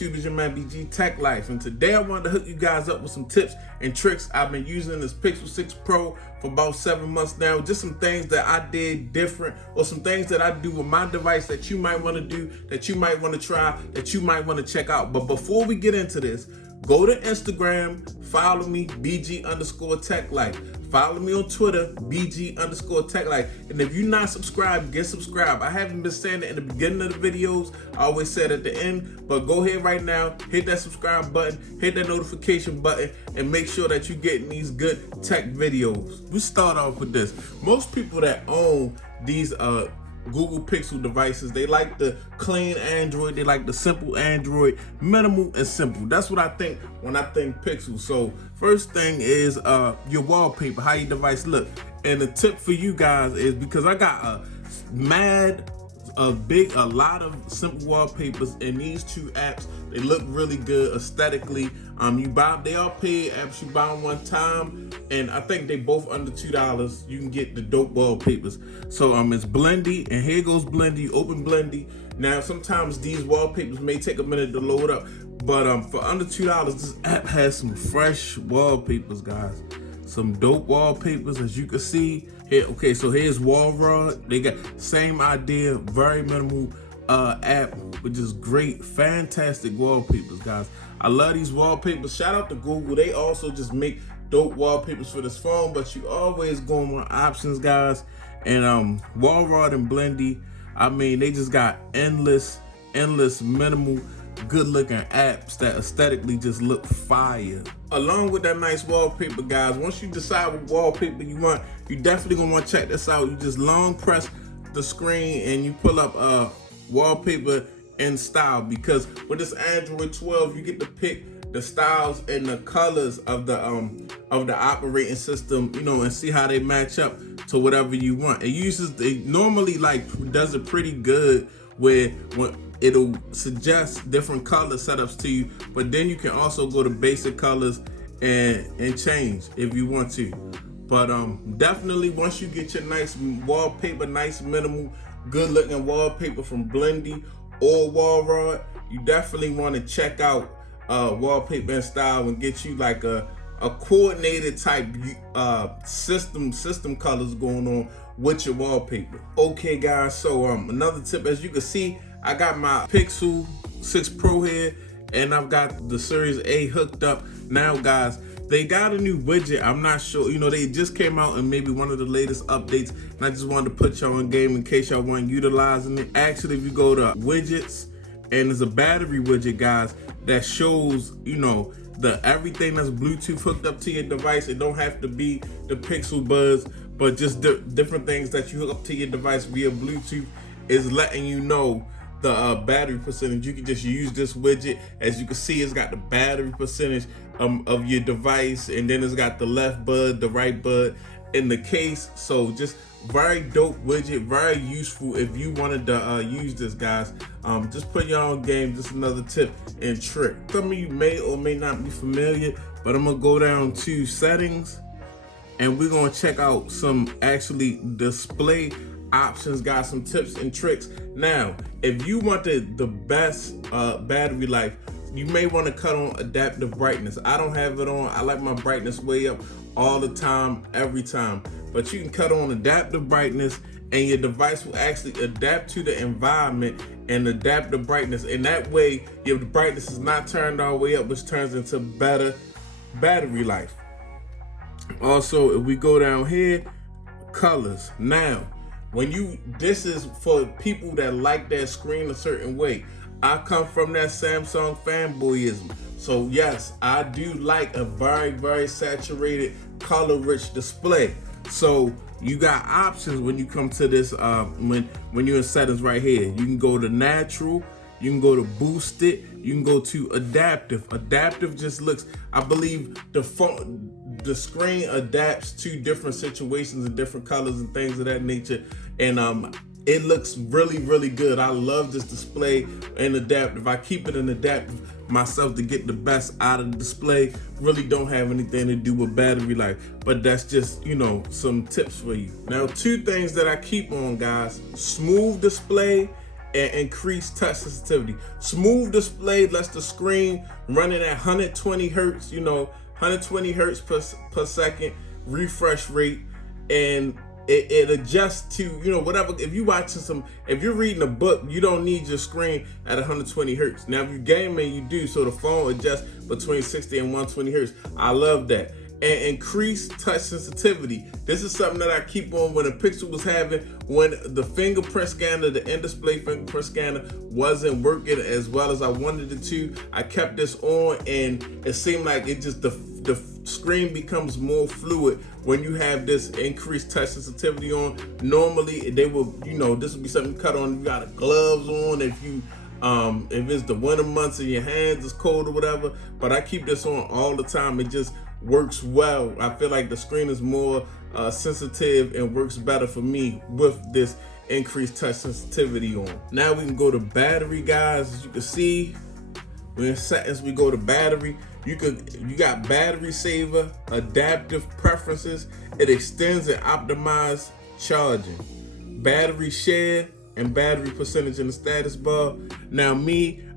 YouTube? It's your man BG Tech Life, and today I wanted to hook you guys up with some tips and tricks. I've been using this Pixel 6 Pro for about 7 months now. Just some things that I did different, or some things that I do with my device that you might want to do, that you might want to try, that you might want to check out. But before we get into this, go to Instagram, follow me, BG_Tech Life. Follow me on Twitter, BG_Tech Life. And if you're not subscribed, get subscribed. I haven't been saying it in the beginning of the videos. I always said at the end, but go ahead right now, hit that subscribe button, hit that notification button, and make sure that you're getting these good tech videos. We start off with this. Most people that own these Google Pixel devices, they like the clean Android, they like the simple Android, minimal and simple. That's what I think when I think Pixel. So first thing is your wallpaper, how your device look. And the tip for you guys is, because I got a lot of simple wallpapers in these two apps. They look really good aesthetically. They all paid apps. You buy them one time, and I think they both under $2. You can get the dope wallpapers. So it's Blendy, and here goes Blendy. Open Blendy. Now sometimes these wallpapers may take a minute to load up, but for under $2, this app has some fresh wallpapers, guys. Some dope wallpapers, as you can see here. Okay, so here's Wallrod. They got same idea, very minimal app, which is great, fantastic wallpapers, guys. I love these wallpapers. Shout out to Google. They also just make dope wallpapers for this phone, but you always go on options, guys. And Wallrod and Blendy, I mean, they just got endless minimal good looking apps that aesthetically just look fire. Along with that nice wallpaper, guys, once you decide what wallpaper you want, you definitely gonna want to check this out. You just long press the screen and you pull up wallpaper in style, because with this Android 12 you get to pick the styles and the colors of the operating system, you know, and see how they match up to whatever you want. It normally does it pretty good when it'll suggest different color setups to you, but then you can also go to basic colors and change if you want to. But definitely once you get your nice wallpaper, nice minimal good looking wallpaper from Blendy or Wallrod, you definitely want to check out Wallpaper in Style and get you like a coordinated type system colors going on with your wallpaper. Okay guys, so another tip, as you can see, I got my Pixel 6 Pro here, and I've got the Series A hooked up. Now guys, they got a new widget. I'm not sure, you know, they just came out in maybe one of the latest updates, and I just wanted to put y'all on game in case y'all weren't utilizing it. Actually, if you go to widgets, and there's a battery widget, guys, that shows, you know, everything that's Bluetooth hooked up to your device. It don't have to be the Pixel Buds, but just different things that you hook up to your device via Bluetooth is letting you know the battery percentage. You can just use this widget. As you can see, it's got the battery percentage of your device, and then it's got the left bud, the right bud in the case. So just very dope widget, very useful if you wanted to use this, guys. Just put your own game. Just another tip and trick. Some of you may or may not be familiar, but I'm gonna go down to settings, and we're gonna check out some actually display options, guys, some tips and tricks. Now, if you wanted the best battery life, you may want to cut on adaptive brightness. I don't have it on. I like my brightness way up all the time, every time. But you can cut on adaptive brightness, and your device will actually adapt to the environment and adapt the brightness. And that way, your brightness is not turned all the way up, which turns into better battery life. Also, if we go down here, colors. Now, this is for people that like their screen a certain way. I come from that Samsung fanboyism. So yes, I do like a very saturated, color-rich display. So you got options when you come to this, when you're in settings right here. You can go to natural, you can go to boosted, you can go to adaptive. Adaptive just looks, I believe the screen adapts to different situations and different colors and things of that nature. And it looks really good. I love this display in adaptive. I keep it in adaptive myself to get the best out of the display. Really don't have anything to do with battery life, but that's just, you know, some tips for you. Now, two things that I keep on, guys: smooth display and increased touch sensitivity. Smooth display lets the screen run at 120 hertz, 120 hertz per second refresh rate, and it adjusts to, whatever. If you're reading a book, you don't need your screen at 120 hertz. Now, if you're gaming, you do, so the phone adjusts between 60 and 120 hertz. I love that. And increased touch sensitivity. This is something that I keep on when the Pixel was having, when the fingerprint scanner, the in-display fingerprint scanner wasn't working as well as I wanted it to. I kept this on, and it seemed like it just, the screen becomes more fluid when you have this increased touch sensitivity on. Normally, they will, this will be something you cut on. You got gloves on if it's the winter months and your hands is cold or whatever. But I keep this on all the time. It just works well. I feel like the screen is more sensitive and works better for me with this increased touch sensitivity on. Now we can go to battery, guys. As you can see, we're in settings. We go to battery. You got battery saver, adaptive preferences. It extends and optimizes charging, battery share, and battery percentage in the status bar. Now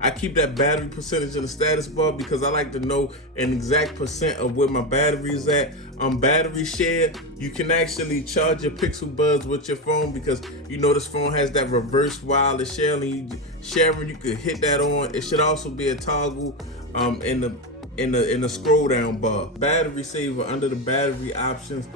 I keep that battery percentage in the status bar because I like to know an exact percent of where my battery is at. Battery share, you can actually charge your Pixel Buds with your phone, because this phone has that reverse wireless sharing. You could hit that on. It should also be a toggle in the scroll down bar. Battery saver under the battery options.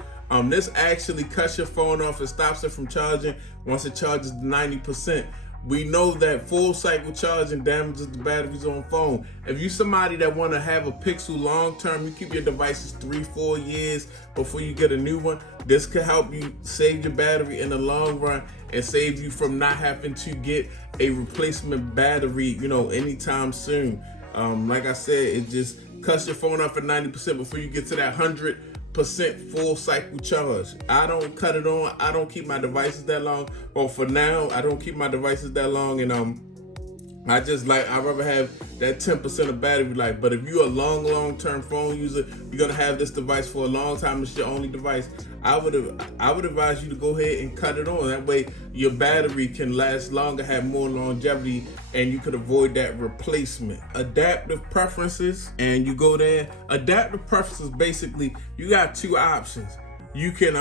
This actually cuts your phone off and stops it from charging once it charges to 90%. We know that full cycle charging damages the batteries on phone. If you're somebody that want to have a Pixel long term, you keep your devices 3-4 years before you get a new one. This could help you save your battery in the long run and save you from not having to get a replacement battery, anytime soon. Like I said, it just cuts your phone off at 90% before you get to that 100% full cycle charge. I don't cut it on. I don't keep my devices that long. Well, for now, I don't keep my devices that long, and I'd rather have that 10% of battery life. But if you're a long-term phone user, you're gonna have this device for a long time. It's your only device. I would advise you to go ahead and cut it on. That way, your battery can last longer, have more longevity, and you could avoid that replacement. Adaptive preferences, and you go there. Adaptive preferences, basically, you got two options. You can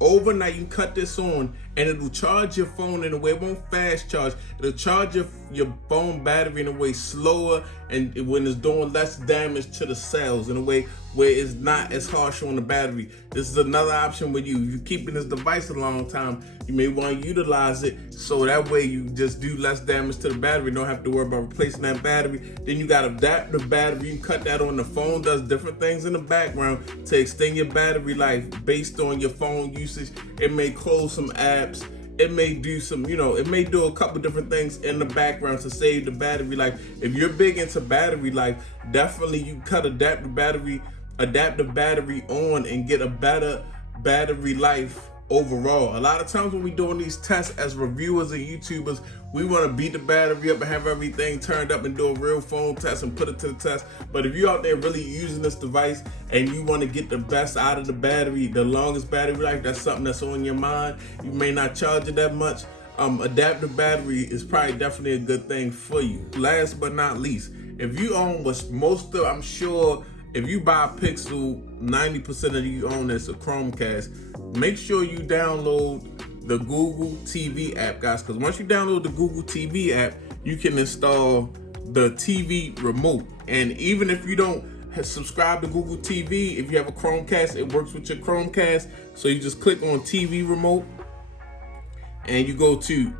overnight, you can cut this on, and it'll charge your phone in a way. It won't fast charge. It'll charge your phone battery in a way slower, and when it's doing less damage to the cells, in a way where it's not as harsh on the battery. This is another option with you. If you're keeping this device a long time, you may want to utilize it so that way you just do less damage to the battery. Don't have to worry about replacing that battery. Then you got adaptive battery. You can cut that on. The phone does different things in the background to extend your battery life based on your phone usage. It may close some apps. It may do some, it may do a couple different things in the background to save the battery life. If you're big into battery life, definitely you cut adaptive battery on and get a better battery life overall. A lot of times when we're doing these tests as reviewers and YouTubers, we want to beat the battery up and have everything turned up and do a real phone test and put it to the test. But if you're out there really using this device and you want to get the best out of the battery, the longest battery life, that's something that's on your mind. You may not charge it that much. Adaptive battery is probably definitely a good thing for you. Last but not least, if you own I'm sure if you buy a Pixel, 90% of you own this, a Chromecast. Make sure you download the Google TV app, guys, because once you download the Google TV app, you can install the TV remote. And even if you don't subscribe to Google TV, if you have a Chromecast, it works with your Chromecast. So you just click on TV remote and you go to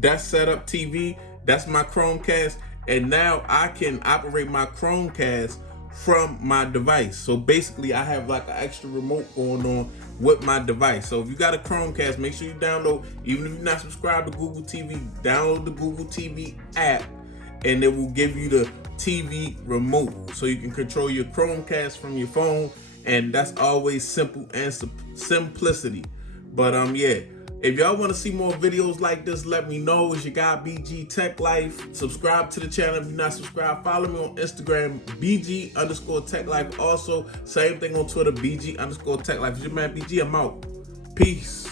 Desk Setup TV. That's my Chromecast. And now I can operate my Chromecast from my device. So basically I have like an extra remote going on with my device. So if you got a Chromecast, make sure you download, even if you're not subscribed to Google TV, download the Google TV app and it will give you the TV remote so you can control your Chromecast from your phone. And that's always simple and simplicity. But yeah, if y'all want to see more videos like this, let me know. It's your guy BG Tech Life. Subscribe to the channel if you're not subscribed. Follow me on Instagram, BG_Tech Life. Also, same thing on Twitter, BG_Tech Life. It's your man BG. I'm out. Peace.